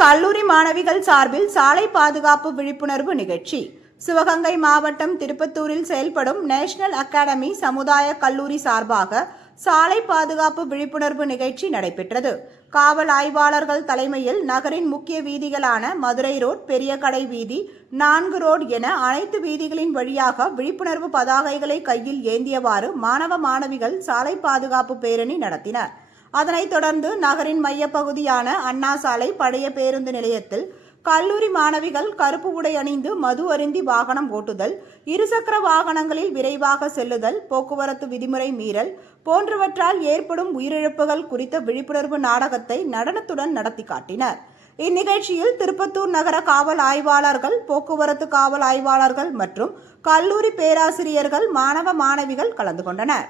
கல்லூரி மாணவிகள் சார்பில் சாலை பாதுகாப்பு விழிப்புணர்வு நிகழ்ச்சி. சிவகங்கை மாவட்டம் திருப்பத்தூரில் செயல்படும் நேஷனல் அகாடமி சமுதாய கல்லூரி சார்பாக சாலை பாதுகாப்பு விழிப்புணர்வு நிகழ்ச்சி நடைபெற்றது. காவல் ஆய்வாளர்கள் தலைமையில் நகரின் முக்கிய வீதிகளான மதுரை ரோட் பெரிய கடை வீதி நான்கு ரோட் என அனைத்து வீதிகளின் வழியாக விழிப்புணர்வு பதாகைகளை கையில் ஏந்தியவாறு மாணவ மாணவிகள் சாலை பாதுகாப்பு பேரணி நடத்தினர். அதனைத் தொடர்ந்து நகரின் மையப்பகுதியான அண்ணா சாலை பழைய பேருந்து நிலையத்தில் கல்லூரி மாணவிகள் கருப்பு உடை அணிந்து மது அருந்தி வாகனம் ஓட்டுதல் இருசக்கர வாகனங்களில் விரைவாக செல்லுதல் போக்குவரத்து விதிமுறை மீறல் போன்றவற்றால் ஏற்படும் உயிரிழப்புகள் குறித்த விழிப்புணர்வு நாடகத்தை நடனத்துடன் நடத்தி காட்டினர். இந்நிகழ்ச்சியில் திருப்பத்தூர் நகர காவல் ஆய்வாளர்கள் போக்குவரத்து காவல் ஆய்வாளர்கள் மற்றும் கல்லூரி பேராசிரியர்கள் மாணவ மாணவிகள் கலந்து கொண்டனர்.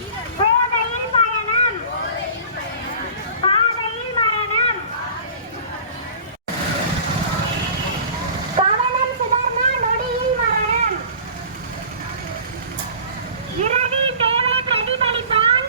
Hey!